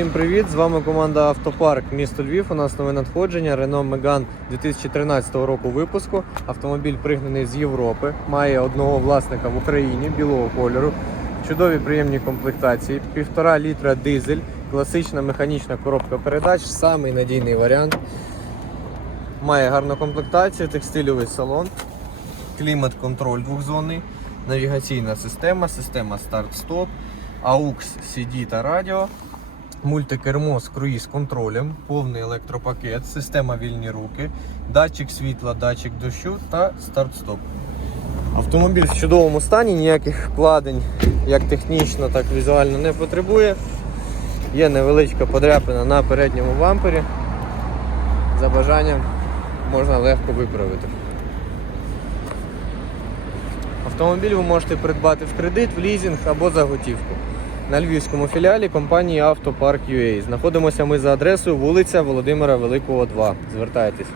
Всім привіт! З вами команда Автопарк місто Львів. У нас нове надходження. Renault Megane 2013 року випуску. Автомобіль пригнаний з Європи, має одного власника в Україні білого кольору. Чудові приємні комплектації, півтора літра дизель, класична механічна коробка передач, самий надійний варіант. Має гарну комплектацію, текстильовий салон, клімат-контроль двохзонний, навігаційна система, система старт-стоп, AUX, CD та радіо, мультикермо з круїз-контролем, повний електропакет, система вільні руки, датчик світла, датчик дощу та старт-стоп. Автомобіль в чудовому стані, ніяких вкладень як технічно, так і візуально не потребує. Є невеличка подряпина на передньому бампері. За бажанням можна легко виправити. Автомобіль ви можете придбати в кредит, в лізинг або за готівку. На львівському філіалі компанії Автопарк UA. Знаходимося ми за адресою вулиця Володимира Великого 2. Звертайтесь.